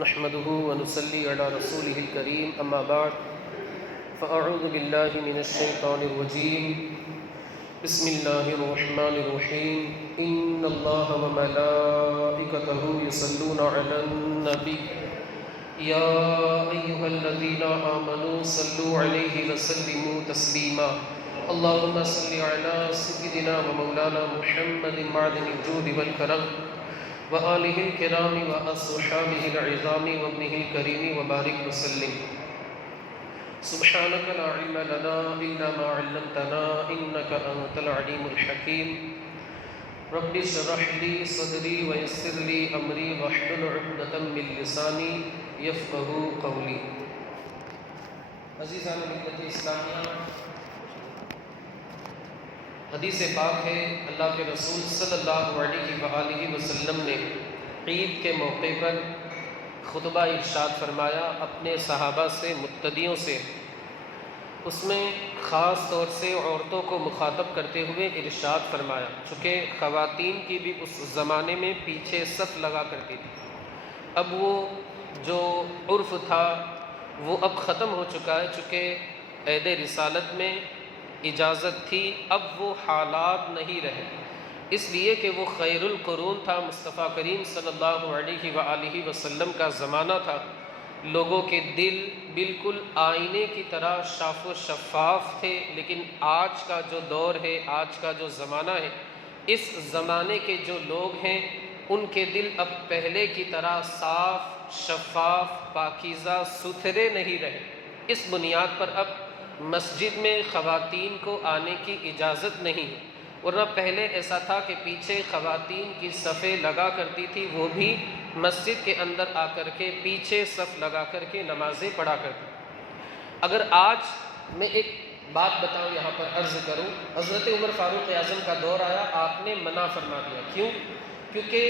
نحمده ونصلي على رسوله الكريم اما بعد فاعوذ بالله من الشيطان الرجيم بسم الله الرحمن الرحيم ان الله وملائكته يصلون على النبي يا ايها الذين امنوا صلوا عليه وسلموا تسليما اللهم صل على سيدنا ومولانا محمد معدن الجود والكرم وآلہ الکرام واصحابہ العظام وابنہ الکریم وبارک وسلم سبحانک لا علم لنا الا ما علمتنا انک انت العلیم الحکیم رب اشرح لی صدری ویسر لی امری واحلل عقدۃ من لسانی یفقہوا قولی۔ عزیزان ملت اسلامیہ، حدیث پاک ہے اللہ کے رسول صلی اللہ علیہ وآلہ وسلم نے عید کے موقع پر خطبہ ارشاد فرمایا اپنے صحابہ سے، مقتدیوں سے۔ اس میں خاص طور سے عورتوں کو مخاطب کرتے ہوئے ارشاد فرمایا، چونکہ خواتین کی بھی اس زمانے میں پیچھے صف لگا کرتی تھی۔ اب وہ جو عرف تھا وہ اب ختم ہو چکا ہے، چونکہ عید رسالت میں اجازت تھی، اب وہ حالات نہیں رہے، اس لیے کہ وہ خیر القرون تھا، مصطفیٰ کریم صلی اللہ علیہ وآلہ وسلم کا زمانہ تھا۔ لوگوں کے دل بالکل آئینے کی طرح صاف و شفاف تھے، لیکن آج کا جو دور ہے، آج کا جو زمانہ ہے، اس زمانے کے جو لوگ ہیں ان کے دل اب پہلے کی طرح صاف، شفاف، پاکیزہ، ستھرے نہیں رہے۔ اس بنیاد پر اب مسجد میں خواتین کو آنے کی اجازت نہیں ہے، ورنہ پہلے ایسا تھا کہ پیچھے خواتین کی صفیں لگا کرتی تھی، وہ بھی مسجد کے اندر آ کر کے پیچھے صف لگا کر کے نمازیں پڑھا کرتی۔ اگر آج میں ایک بات بتاؤں، یہاں پر عرض کروں، حضرت عمر فاروق اعظم کا دور آیا، آپ نے منع فرما دیا۔ کیوں؟ کیونکہ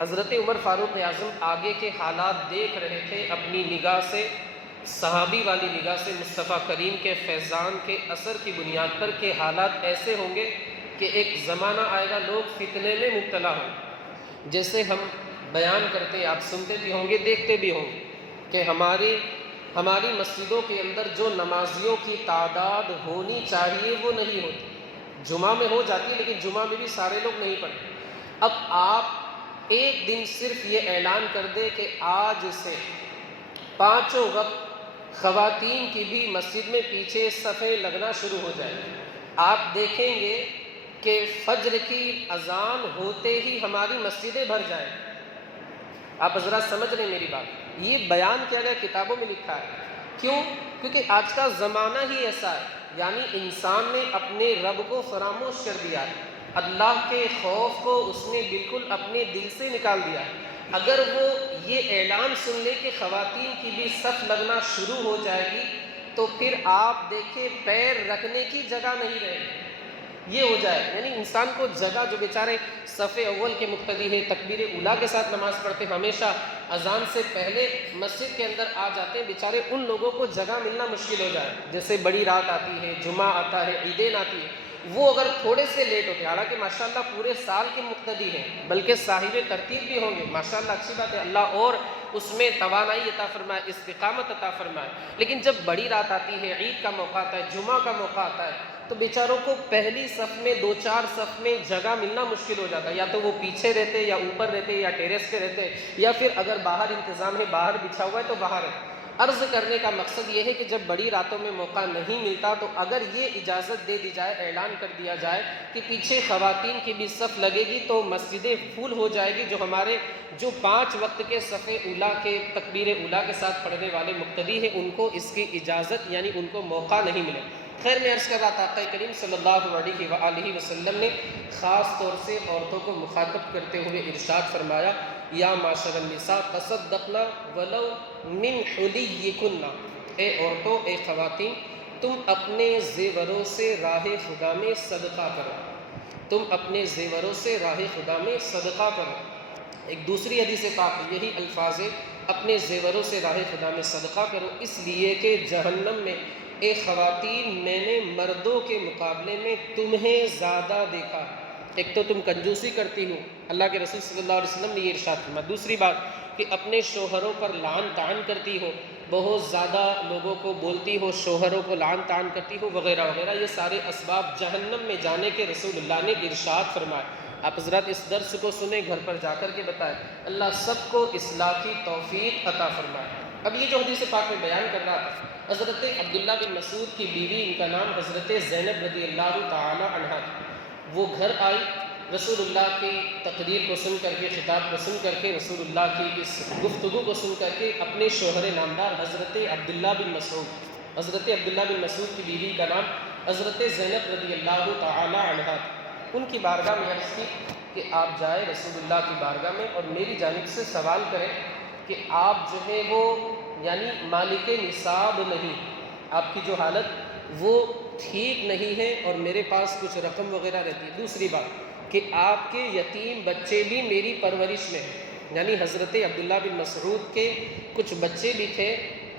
حضرت عمر فاروق اعظم آگے کے حالات دیکھ رہے تھے اپنی نگاہ سے، صحابی والی نگاہ سے، مصطفیٰ کریم کے فیضان کے اثر کی بنیاد پر کہ حالات ایسے ہوں گے کہ ایک زمانہ آئے گا لوگ فتنے میں مبتلا ہوں۔ جیسے ہم بیان کرتے ہیں، آپ سنتے بھی ہوں گے، دیکھتے بھی ہوں گے کہ ہماری مسجدوں کے اندر جو نمازیوں کی تعداد ہونی چاہیے وہ نہیں ہوتی۔ جمعہ میں ہو جاتی ہے لیکن جمعہ میں بھی سارے لوگ نہیں پڑھتے۔ اب آپ ایک دن صرف یہ اعلان کر دیں کہ آج سے پانچوں وقت خواتین کی بھی مسجد میں پیچھے صفیں لگنا شروع ہو جائیں، آپ دیکھیں گے کہ فجر کی اذان ہوتے ہی ہماری مسجدیں بھر جائیں۔ آپ حضرات سمجھ رہے ہیں میری بات؟ یہ بیان کیا گیا، کتابوں میں لکھا ہے۔ کیوں؟ کیونکہ آج کا زمانہ ہی ایسا ہے، یعنی انسان نے اپنے رب کو فراموش کر دیا ہے، اللہ کے خوف کو اس نے بالکل اپنے دل سے نکال دیا ہے۔ اگر وہ یہ اعلان سن لے کہ خواتین کی بھی صف لگنا شروع ہو جائے گی تو پھر آپ دیکھیں پیر رکھنے کی جگہ نہیں رہے گی۔ یہ ہو جائے، یعنی انسان کو جگہ، جو بیچارے صف اول کے مقتدی ہیں، تکبیر اولیٰ کے ساتھ نماز پڑھتے ہیں، ہمیشہ اذان سے پہلے مسجد کے اندر آ جاتے ہیں، بیچارے ان لوگوں کو جگہ ملنا مشکل ہو جائے۔ جیسے بڑی رات آتی ہے، جمعہ آتا ہے، عیدین آتی ہے، وہ اگر تھوڑے سے لیٹ ہوتے ہیں، حالانکہ ماشاءاللہ پورے سال کے مقتدی ہیں، بلکہ صاحب ترتیب بھی ہوں گے، ماشاءاللہ اچھی بات ہے، اللہ اور اس میں توانائی عطا فرمائے، استقامت عطا فرمائے، لیکن جب بڑی رات آتی ہے، عید کا موقع آتا ہے، جمعہ کا موقع آتا ہے، تو بیچاروں کو پہلی صف میں، دو چار صف میں جگہ ملنا مشکل ہو جاتا ہے۔ یا تو وہ پیچھے رہتے، یا اوپر رہتے، یا ٹیریس پہ رہتے، یا پھر اگر باہر انتظام ہے، باہر بچھا ہوا ہے تو باہر ہے۔ عرض کرنے کا مقصد یہ ہے کہ جب بڑی راتوں میں موقع نہیں ملتا تو اگر یہ اجازت دے دی جائے، اعلان کر دیا جائے کہ پیچھے خواتین کی بھی صف لگے گی تو مسجدیں فل ہو جائے گی، جو 5 وقت کے صف اولیٰ کے تکبیر اولیٰ کے ساتھ پڑھنے والے مقتدی ہیں ان کو اس کی اجازت، یعنی ان کو موقع نہیں ملے۔ خیر، میں عرض کر رہا تھا، آقا کریم صلی اللہ علیہ وآلہ وسلم نے خاص طور سے عورتوں کو مخاطب کرتے ہوئے ارشاد فرمایا، یا معاشر النساء تصدقنا ولو من حلیکن، اے عورتوں، اے خواتین، تم اپنے زیوروں سے راہ خدا میں صدقہ کرو، تم اپنے زیوروں سے راہ خدا میں صدقہ کرو۔ ایک دوسری حدیث پاک ہے، یہی الفاظ ہے، اپنے زیوروں سے راہ خدا میں صدقہ کرو، اس لیے کہ جہنم میں اے خواتین، میں نے مردوں کے مقابلے میں تمہیں زیادہ دیکھا۔ ایک تو تم کنجوسی کرتی ہو، اللہ کے رسول صلی اللہ علیہ وسلم نے یہ ارشاد فرمایا۔ دوسری بات، کہ اپنے شوہروں پر لعن طعن کرتی ہو، بہت زیادہ لوگوں کو بولتی ہو، شوہروں کو لعن طعن کرتی ہو وغیرہ وغیرہ، یہ سارے اسباب جہنم میں جانے کے رسول اللہ نے ارشاد فرمائے۔ آپ حضرات اس درس کو سنیں، گھر پر جا کر کے بتائیں، اللہ سب کو اصلاح کی توفیق عطا فرمائے۔ اب یہ جو حدیث پاک میں بیان کر رہا تھا، حضرت عبداللہ بن مسعود کی بیوی، ان کا نام حضرت زینب رضی اللہ تعالی عنہا تھا، وہ گھر آئی، رسول اللہ کی تقریر کو سن کر کے، خطاب کو سن کر کے، رسول اللہ کی اس گفتگو کو سن کر کے اپنے شوہر نامدار حضرت عبداللہ بن مسعود، حضرت عبداللہ بن مسعود کی بیوی کا نام حضرت زینب رضی اللہ تعالی عنہا تھا، ان کی بارگاہ میں عرض کی کہ آپ جائیں رسول اللہ کی بارگاہ میں اور میری جانب سے سوال کریں کہ آپ جو ہے وہ یعنی مالک نصاب نہیں، آپ کی جو حالت وہ ٹھیک نہیں ہے اور میرے پاس کچھ رقم وغیرہ رہتی ہے۔ دوسری بات کہ آپ کے یتیم بچے بھی میری پرورش میں ہیں، یعنی حضرت عبداللہ بن مسعود کے کچھ بچے بھی تھے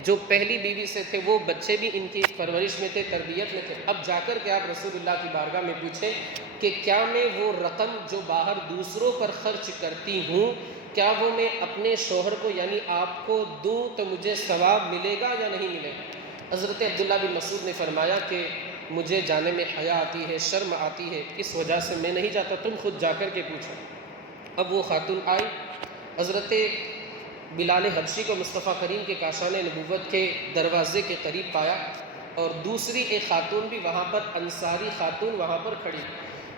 جو پہلی بیوی سے تھے، وہ بچے بھی ان کی پرورش میں تھے، تربیت میں تھے۔ اب جا کر کے آپ رسول اللہ کی بارگاہ میں پوچھیں کہ کیا میں وہ رقم جو باہر دوسروں پر خرچ کرتی ہوں، کیا وہ میں اپنے شوہر کو یعنی آپ کو دوں تو مجھے ثواب ملے گا یا نہیں ملے گا؟ حضرت عبداللہ بن مسعود نے فرمایا کہ مجھے جانے میں حیا آتی ہے، شرم آتی ہے، اس وجہ سے میں نہیں جاتا، تم خود جا کر کے پوچھو۔ اب وہ خاتون آئی، حضرت بلال حبشی کو مصطفیٰ کریم کے کاشان نبوت کے دروازے کے قریب پایا، اور دوسری ایک خاتون بھی وہاں پر، انصاری خاتون وہاں پر کھڑی،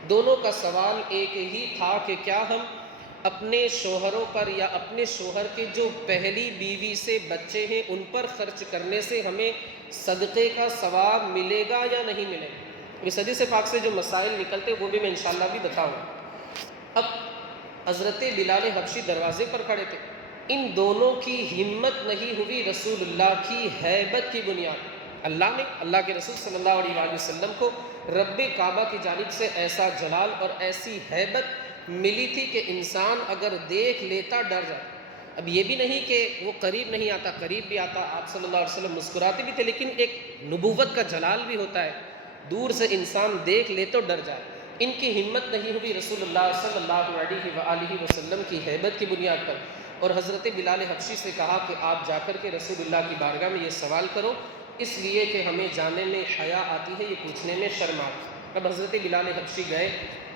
دونوں کا سوال ایک ہی تھا کہ کیا ہم اپنے شوہروں پر یا اپنے شوہر کے جو پہلی بیوی سے بچے ہیں ان پر خرچ کرنے سے ہمیں صدقے کا ثواب ملے گا یا نہیں ملے گا؟ اس حدیث پاک سے جو مسائل نکلتے وہ بھی میں انشاءاللہ بھی بتاؤں گا۔ اب حضرت بلال حبشی دروازے پر کھڑے تھے، ان دونوں کی ہمت نہیں ہوئی رسول اللہ کی ہیبت کی بنیاد، اللہ نے، اللہ کے رسول صلی اللہ علیہ وآلہ وسلم کو رب کعبہ کی جانب سے ایسا جلال اور ایسی ہیبت ملی تھی کہ انسان اگر دیکھ لیتا ڈر جاتا۔ اب یہ بھی نہیں کہ وہ قریب نہیں آتا، قریب بھی آتا، آپ صلی اللہ علیہ وسلم مسکراتے بھی تھے، لیکن ایک نبوت کا جلال بھی ہوتا ہے، دور سے انسان دیکھ لے تو ڈر جائے۔ ان کی ہمت نہیں ہوئی رسول اللہ صلی اللہ علیہ وآلہ وسلم کی ہیبت کی بنیاد پر، اور حضرت بلال حبشی سے کہا کہ آپ جا کر کے رسول اللہ کی بارگاہ میں یہ سوال کرو، اس لیے کہ ہمیں جانے میں حیا آتی ہے، یہ پوچھنے میں شرم آتی ہے۔ اب حضرت بلال حبشی گئے،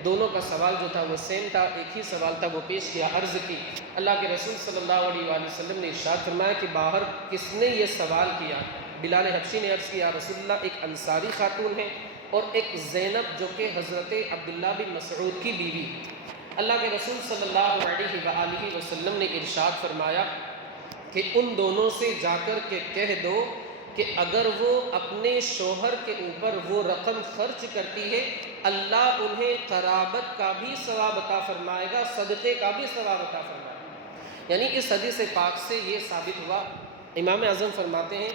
دونوں کا سوال جو تھا وہ سیم تھا، ایک ہی سوال تھا، وہ پیش کیا، عرض کی۔ اللہ کے رسول صلی اللہ علیہ وآلہ وسلم نے ارشاد فرمایا کہ باہر کس نے یہ سوال کیا؟ بلال حبشی نے عرض کیا، رسول اللہ ایک انصاری خاتون ہے اور ایک زینب جو کہ حضرت عبداللہ بن مسعود کی بیوی۔ اللہ کے رسول صلی اللہ علیہ وآلہ وسلم نے ارشاد فرمایا کہ ان دونوں سے جا کر کے کہہ دو کہ اگر وہ اپنے شوہر کے اوپر وہ رقم خرچ کرتی ہے، اللہ انہیں قرابت کا بھی ثواب عطا فرمائے گا، صدقے کا بھی ثواب عطا فرمائے گا۔ یعنی اس حدیث پاک سے یہ ثابت ہوا، امام اعظم فرماتے ہیں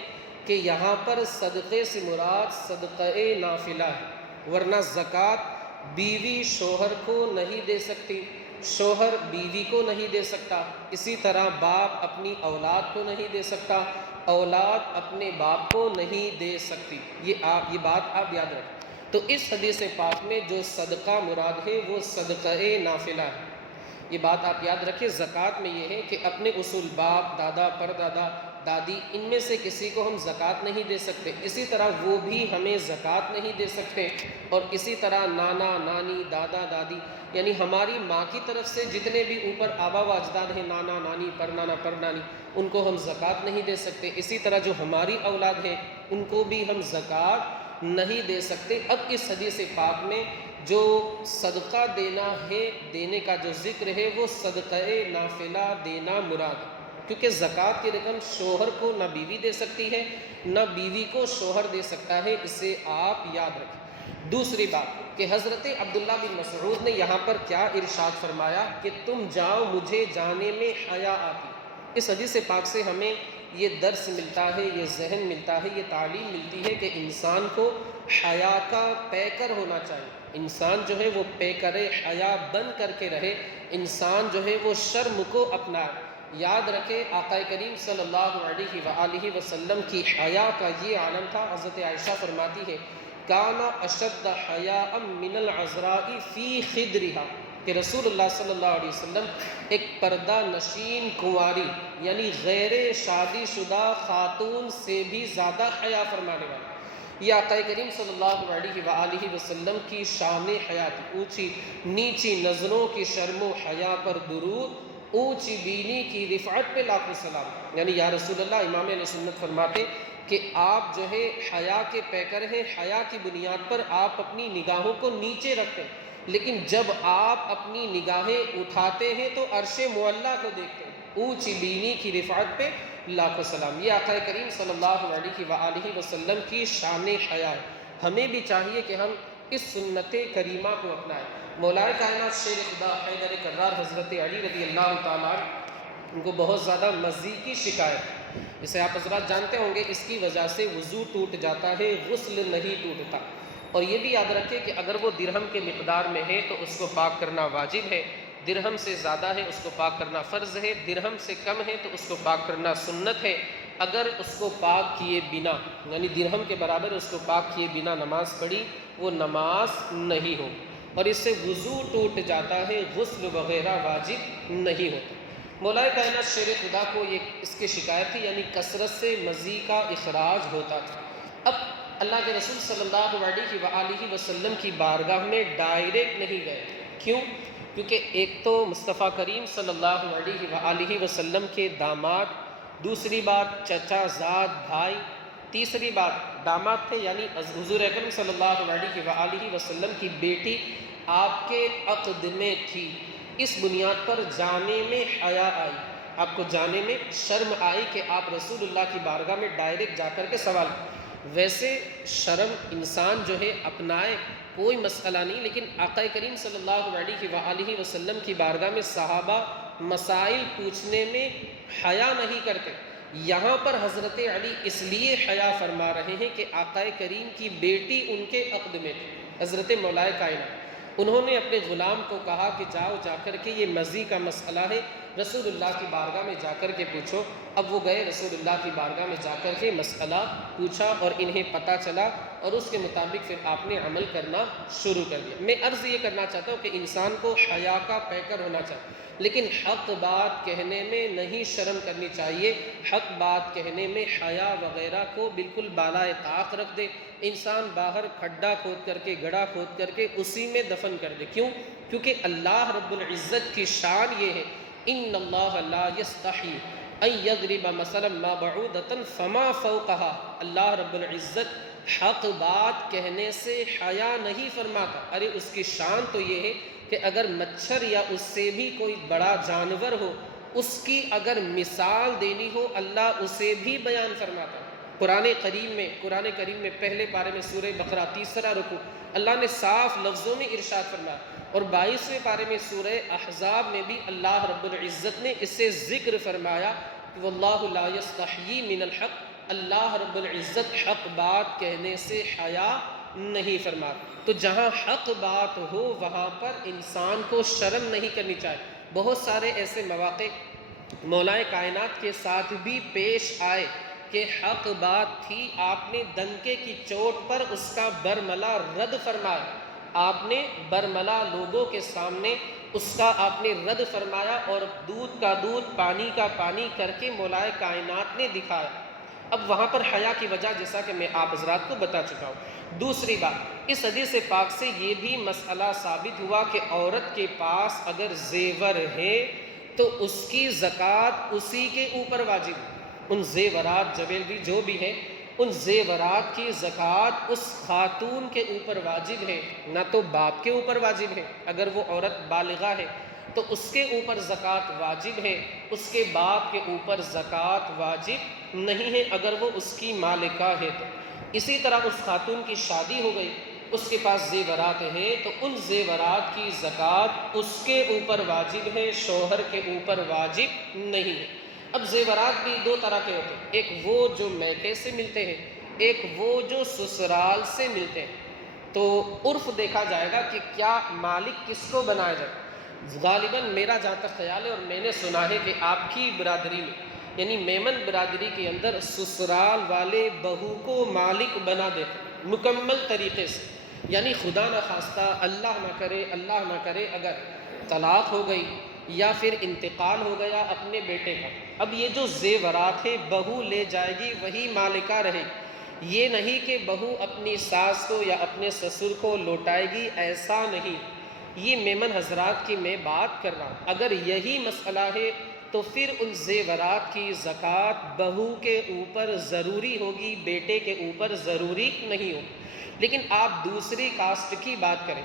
کہ یہاں پر صدقے سے مراد صدقہ نافلہ ہے، ورنہ زکوٰۃ بیوی شوہر کو نہیں دے سکتی، شوہر بیوی کو نہیں دے سکتا، اسی طرح باپ اپنی اولاد کو نہیں دے سکتا، اولاد اپنے باپ کو نہیں دے سکتی۔ یہ بات آپ یاد رکھیں۔ تو اس حدیث پاک میں جو صدقہ مراد ہے وہ صدقہ نافلہ ہے، یہ بات آپ یاد رکھیں۔ زکوٰۃ میں یہ ہے کہ اپنے اصول باپ، دادا، پردادا، دادی، ان میں سے کسی کو ہم زکوٰۃ نہیں دے سکتے، اسی طرح وہ بھی ہمیں زکوٰۃ نہیں دے سکتے، اور اسی طرح نانا، نانی، دادا، دادی، یعنی ہماری ماں کی طرف سے جتنے بھی اوپر آبا و اجداد ہیں، نانا، نانی، پرنانا، پرنانی، ان کو ہم زکوٰۃ نہیں دے سکتے، اسی طرح جو ہماری اولاد ہیں ان کو بھی ہم زکوٰۃ نہیں دے سکتے۔ اب اس حدیث پاک میں جو صدقہ دینا ہے، دینے کا جو ذکر ہے وہ صدقہ نافلہ دینا مراد ہے، کیونکہ زکوٰۃ کی رقم شوہر کو نہ بیوی دے سکتی ہے، نہ بیوی کو شوہر دے سکتا ہے، اسے آپ یاد رکھیں۔ دوسری بات کہ حضرت عبداللہ بن مسعود نے یہاں پر کیا ارشاد فرمایا کہ تم جاؤ، مجھے جانے میں حیا آتی۔ اس حدیث پاک سے ہمیں یہ درس ملتا ہے، یہ ذہن ملتا ہے، یہ تعلیم ملتی ہے کہ انسان کو حیا کا پیکر ہونا چاہیے، انسان جو ہے وہ پیکر حیا بن کر کے رہے، انسان جو ہے وہ شرم کو اپنائے۔ یاد رکھے آقا کریم صلی اللہ علیہ وآلہ وسلم کی حیا کا یہ عالم تھا۔ حضرت عائشہ فرماتی ہے کانا اشد حیاء من العذراء فی خدرہا، کہ رسول اللہ صلی اللہ علیہ وسلم ایک پردہ نشین کنواری یعنی غیر شادی شدہ خاتون سے بھی زیادہ حیا فرمانے والا. یہ آقا کریم صلی اللہ علیہ وآلہ وسلم کی شان حیات، اونچی نیچی نظروں کی شرم و حیا پر درود، اونچی بینی کی رفعت پہ لاکھوں سلام. یعنی یا رسول اللہ، امام علیہ سنت فرماتے کہ آپ جو ہے حیا کے پیکر ہیں. حیا کی بنیاد پر آپ اپنی نگاہوں کو نیچے رکھتے ہیں، لیکن جب آپ اپنی نگاہیں اٹھاتے ہیں تو عرش معلیٰ کو دیکھتے ہیں. اونچی بینی کی رفعت پہ لاکھوں سلام. یہ آقا کریم صلی اللہ علیہ وآلہ وسلم کی شان حیا ہے. ہمیں بھی چاہیے کہ ہم اس سنت کریمہ کو اپنائیں. مولا کائنات شیر خدا حیدر کرار حضرت علی رضی اللہ تعالیٰ ان کو بہت زیادہ مزی کی شکایت، جسے آپ حضرات جانتے ہوں گے. اس کی وجہ سے وضو ٹوٹ جاتا ہے، غسل نہیں ٹوٹتا. اور یہ بھی یاد رکھیں کہ اگر وہ درہم کے مقدار میں ہے تو اس کو پاک کرنا واجب ہے، درہم سے زیادہ ہے اس کو پاک کرنا فرض ہے، درہم سے کم ہے تو اس کو پاک کرنا سنت ہے. اگر اس کو پاک کیے بنا یعنی درہم کے برابر اس کو پاک کیے بنا نماز پڑھی، وہ نماز نہیں ہو، اور اس سے وضو ٹوٹ جاتا ہے، غسل وغیرہ واجب نہیں ہوتا. مولا کائنات شیر خدا کو یہ اس کی شکایت تھی، یعنی کثرت سے مزی کا اخراج ہوتا تھا. اب اللہ کے رسول صلی اللہ علیہ وآلہ وسلم کی بارگاہ میں ڈائریکٹ نہیں گئے. کیوں؟ کیونکہ ایک تو مصطفیٰ کریم صلی اللہ علیہ وآلہ وسلم کے داماد، دوسری بات چچا زاد بھائی، تیسری بات داماد تھے یعنی حضور اکرم صلی اللہ علیہ وآلہ وسلم کی بیٹی آپ کے عقد میں تھی. اس بنیاد پر جانے میں حیا آئی، آپ کو جانے میں شرم آئی کہ آپ رسول اللہ کی بارگاہ میں ڈائریکٹ جا کر کے سوال. ویسے شرم انسان جو ہے اپنائے کوئی مسئلہ نہیں، لیکن آقا کریم صلی اللہ علیہ وآلہ وسلم کی بارگاہ میں صحابہ مسائل پوچھنے میں حیا نہیں کرتے. یہاں پر حضرت علی اس لیے حیا فرما رہے ہیں کہ آقا کریم کی بیٹی ان کے عقد میں تھی، حضرت مولا کائنات. انہوں نے اپنے غلام کو کہا کہ جاؤ جا کر کے یہ مزی کا مسئلہ ہے، رسول اللہ کی بارگاہ میں جا کر کے پوچھو. اب وہ گئے رسول اللہ کی بارگاہ میں جا کر کے مسئلہ پوچھا اور انہیں پتہ چلا، اور اس کے مطابق پھر آپ نے عمل کرنا شروع کر دیا. میں عرض یہ کرنا چاہتا ہوں کہ انسان کو حیا کا پیکر ہونا چاہیے، لیکن حق بات کہنے میں نہیں شرم کرنی چاہیے. حق بات کہنے میں حیا وغیرہ کو بالکل بالائے طاق رکھ دے. انسان باہر کھڈا کھود کر کے، گڑھا کھود کر کے اسی میں دفن کر دے. کیوں؟ کیونکہ اللہ رب العزت کی شان یہ ہے، ان اللہ لا یستحی ان یضرب مثلا ما بعودۃ فما فوقها. اللہ رب العزت حق بات کہنے سے حیا نہیں فرماتا. ارے اس کی شان تو یہ ہے کہ اگر مچھر یا اس سے بھی کوئی بڑا جانور ہو، اس کی اگر مثال دینی ہو، اللہ اسے بھی بیان فرماتا. قرآن کریم میں پہلے پارے میں سورہ بقرہ تیسرا رکوع اللہ نے صاف لفظوں میں ارشاد فرمایا، اور 22ویں پارے میں سورہ احزاب میں بھی اللہ رب العزت نے اس سے ذکر فرمایا کہ واللہ لا یستحیی من الحق. اللہ رب العزت حق بات کہنے سے حیا نہیں فرماتا. تو جہاں حق بات ہو وہاں پر انسان کو شرم نہیں کرنی چاہیے. بہت سارے ایسے مواقع مولا کائنات کے ساتھ بھی پیش آئے کہ حق بات تھی، آپ نے ڈنکے کی چوٹ پر اس کا برملا رد فرمایا. آپ نے برملا لوگوں کے سامنے اس کا آپ نے رد فرمایا، اور دودھ کا دودھ، پانی کا پانی کر کے مولا کائنات نے دکھایا. اب وہاں پر حیا کی وجہ جیسا کہ میں آپ حضرات کو بتا چکا ہوں. دوسری بات، اس حدیث پاک سے یہ بھی مسئلہ ثابت ہوا کہ عورت کے پاس اگر زیور ہے تو اس کی زکوٰۃ اسی کے اوپر واجب ہے. ان زیورات، جویلری جو بھی ہے، ان زیورات کی زکوٰۃ اس خاتون کے اوپر واجب ہے، نہ تو باپ کے اوپر واجب ہے. اگر وہ عورت بالغہ ہے تو اس کے اوپر زکوٰۃ واجب ہے، اس کے باپ کے اوپر زکوٰۃ واجب نہیں ہے اگر وہ اس کی مالکہ ہے تو. اسی طرح اس خاتون کی شادی ہو گئی، اس کے پاس زیورات ہیں تو ان زیورات کی زکوٰۃ اس کے اوپر واجب ہے، شوہر کے اوپر واجب نہیں ہے. اب زیورات بھی دو طرح کے ہوتے ہیں، ایک وہ جو میکے سے ملتے ہیں، ایک وہ جو سسرال سے ملتے ہیں. تو عرف دیکھا جائے گا کہ کیا مالک کس کو بنایا جائے. غالباً میرا جہاں تک خیال ہے اور میں نے سنا ہے کہ آپ کی برادری میں یعنی میمن برادری کے اندر سسرال والے بہو کو مالک بنا دیتے مکمل طریقے سے. یعنی خدا نہ خواستہ، اللہ نہ کرے اگر طلاق ہو گئی یا پھر انتقال ہو گیا اپنے بیٹے کا، اب یہ جو زیورات ہے بہو لے جائے گی، وہی مالکہ رہے گی۔ یہ نہیں کہ بہو اپنی ساس کو یا اپنے سسر کو لوٹائے گی، ایسا نہیں۔ یہ میمن حضرات کی میں بات کر رہا ہوں، اگر یہی مسئلہ ہے تو پھر ان زیورات کی زکوٰۃ بہو کے اوپر ضروری ہوگی، بیٹے کے اوپر ضروری نہیں ہوگی۔ لیکن آپ دوسری کاسٹ کی بات کریں،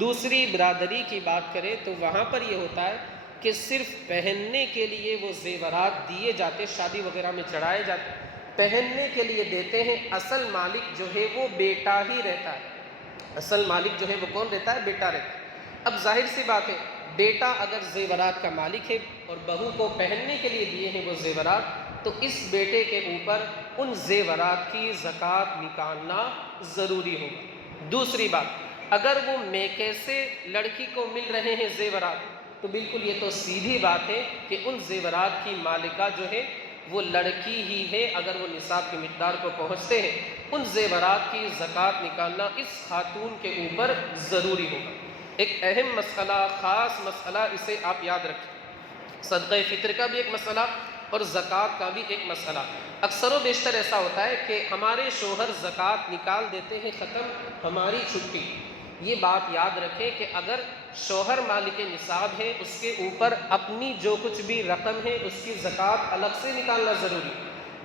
دوسری برادری کی بات کریں تو وہاں پر یہ ہوتا ہے کہ صرف پہننے کے لیے وہ زیورات دیے جاتے، شادی وغیرہ میں چڑھائے جاتے، پہننے کے لیے دیتے ہیں، اصل مالک جو ہے وہ بیٹا ہی رہتا ہے، اصل مالک جو ہے وہ کون رہتا ہے؟ بیٹا رہتا ہے۔ اب ظاہر سی بات ہے، بیٹا اگر زیورات کا مالک ہے اور بہو کو پہننے کے لیے دیے ہیں وہ زیورات، تو اس بیٹے کے اوپر ان زیورات کی زکوٰۃ نکالنا ضروری ہوگا۔ دوسری بات، اگر وہ میکے سے لڑکی کو مل رہے ہیں زیورات، تو بالکل یہ تو سیدھی بات ہے کہ ان زیورات کی مالکہ جو ہے وہ لڑکی ہی ہے، اگر وہ نصاب کی مقدار کو پہنچتے ہیں، ان زیورات کی زکوٰۃ نکالنا اس خاتون کے اوپر ضروری ہوگا۔ ایک اہم مسئلہ، خاص مسئلہ، اسے آپ یاد رکھیں، صدقہ فطر کا بھی ایک مسئلہ اور زکوٰۃ کا بھی ایک مسئلہ۔ اکثر و بیشتر ایسا ہوتا ہے کہ ہمارے شوہر زکوٰۃ نکال دیتے ہیں، ختم ہماری چھٹی۔ یہ بات یاد رکھیں کہ اگر شوہر مالک نصاب ہے، اس کے اوپر اپنی جو کچھ بھی رقم ہے اس کی زکوٰۃ الگ سے نکالنا ضروری۔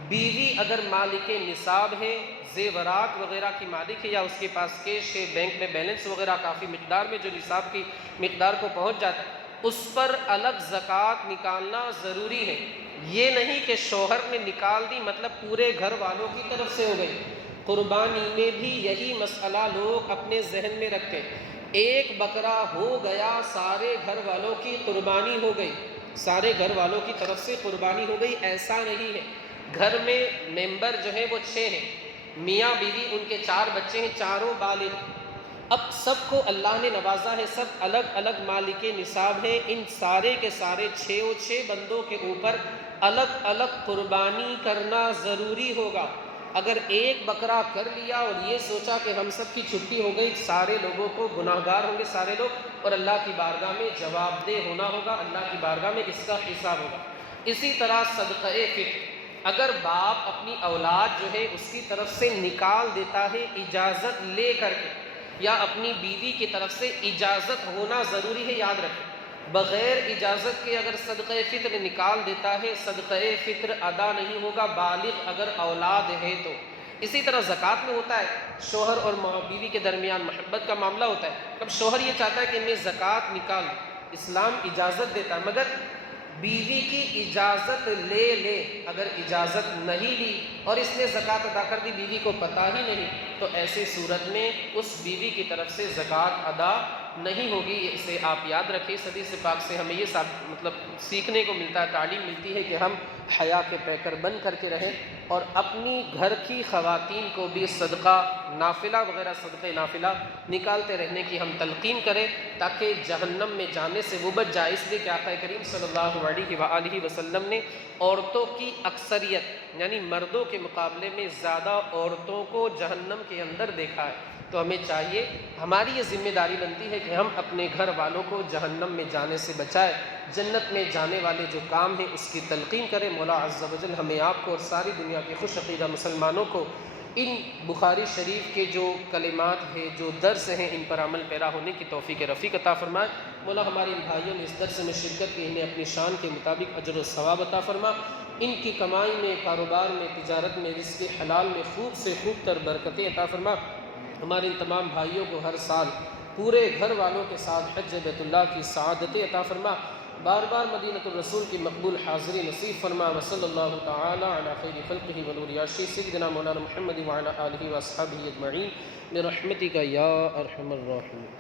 بیوی اگر مالک نصاب ہے، زیورات وغیرہ کی مالک ہے، یا اس کے پاس کیش ہے، بینک میں بیلنس وغیرہ کافی مقدار میں جو نصاب کی مقدار کو پہنچ جاتا ہے، اس پر الگ زکوٰۃ نکالنا ضروری ہے۔ یہ نہیں کہ شوہر نے نکال دی مطلب پورے گھر والوں کی طرف سے ہو گئی۔ قربانی میں بھی یہی مسئلہ لوگ اپنے ذہن میں رکھتے ہیں، ایک بکرا ہو گیا، سارے گھر والوں کی قربانی ہو گئی، سارے گھر والوں کی طرف سے قربانی ہو گئی، ایسا نہیں ہے۔ گھر میں ممبر جو ہے وہ 6 ہیں، میاں بیوی، ان کے 4 بچے ہیں، چاروں بالغ۔ اب سب کو اللہ نے نوازا ہے، سب الگ الگ مالک نصاب ہیں، ان سارے کے سارے 6 بندوں کے اوپر الگ الگ قربانی کرنا ضروری ہوگا۔ اگر ایک بکرا کر لیا اور یہ سوچا کہ ہم سب کی چھٹی ہو گئی، سارے لوگوں کو گناہ گار ہوں گے سارے لوگ، اور اللہ کی بارگاہ میں جواب دہ ہونا ہوگا، اللہ کی بارگاہ میں اس کا حساب ہوگا۔ اسی طرح صدقہ فطر، اگر باپ اپنی اولاد جو ہے اس کی طرف سے نکال دیتا ہے اجازت لے کر کے، یا اپنی بیوی کی طرف سے اجازت ہونا ضروری ہے، یاد رکھیں، بغیر اجازت کے اگر صدقہ فطر نکال دیتا ہے، صدقہ فطر ادا نہیں ہوگا، بالغ اگر اولاد ہے تو۔ اسی طرح زکوٰۃ میں ہوتا ہے، شوہر اور بیوی کے درمیان محبت کا معاملہ ہوتا ہے، اب شوہر یہ چاہتا ہے کہ میں زکوٰۃ نکال دوں، اسلام اجازت دیتا ہے، مگر بیوی کی اجازت لے، اگر اجازت نہیں لی اور اس نے زکوٰۃ ادا کر دی، بیوی کو پتہ ہی نہیں، تو ایسی صورت میں اس بیوی کی طرف سے زکوٰۃ ادا نہیں ہوگی۔ اسے آپ یاد رکھیں، حدیث پاک سے ہمیں یہ مطلب سیکھنے کو ملتا ہے، تعلیم ملتی ہے کہ ہم حیا کے پیکر بن کر کے رہیں، اور اپنی گھر کی خواتین کو بھی صدقہ نافلہ وغیرہ، صدقہ نافلہ نکالتے رہنے کی ہم تلقین کریں، تاکہ جہنم میں جانے سے وہ بچ جائے۔ اس لیے کہ آقا کریم صلی اللہ علیہ وآلہ وسلم نے عورتوں کی اکثریت یعنی مردوں کے مقابلے میں زیادہ عورتوں کو جہنم کے اندر دیکھا ہے، تو ہمیں چاہیے، ہماری یہ ذمہ داری بنتی ہے کہ ہم اپنے گھر والوں کو جہنم میں جانے سے بچائیں، جنت میں جانے والے جو کام ہیں اس کی تلقین کریں۔ مولا عز و جل ہمیں، آپ کو اور ساری دنیا کے خوش عقیدہ مسلمانوں کو ان بخاری شریف کے جو کلمات ہیں، جو درس ہیں، ان پر عمل پیرا ہونے کی توفیق رفیق عطا فرمائے۔ مولا ہمارے ان بھائیوں نے اس درس میں شرکت کی، انہیں اپنی شان کے مطابق اجر و ثواب عطا فرما، ان کی کمائی میں، کاروبار میں، تجارت میں، رزق حلال میں خوب سے خوب تر برکتیں عطا فرما۔ ہمارے ان تمام بھائیوں کو ہر سال پورے گھر والوں کے ساتھ حج بیت اللہ کی سعادتیں عطا فرما، بار بار مدینۃ الرسول کی مقبول حاضری نصیب فرما۔ وصلی اللہ تعالی علی خیر خلقہ ونور عرشہ سیدنا مولانا محمد وعلی آلہ واصحابہ اجمعین برحمتک یا ارحم الراحمین۔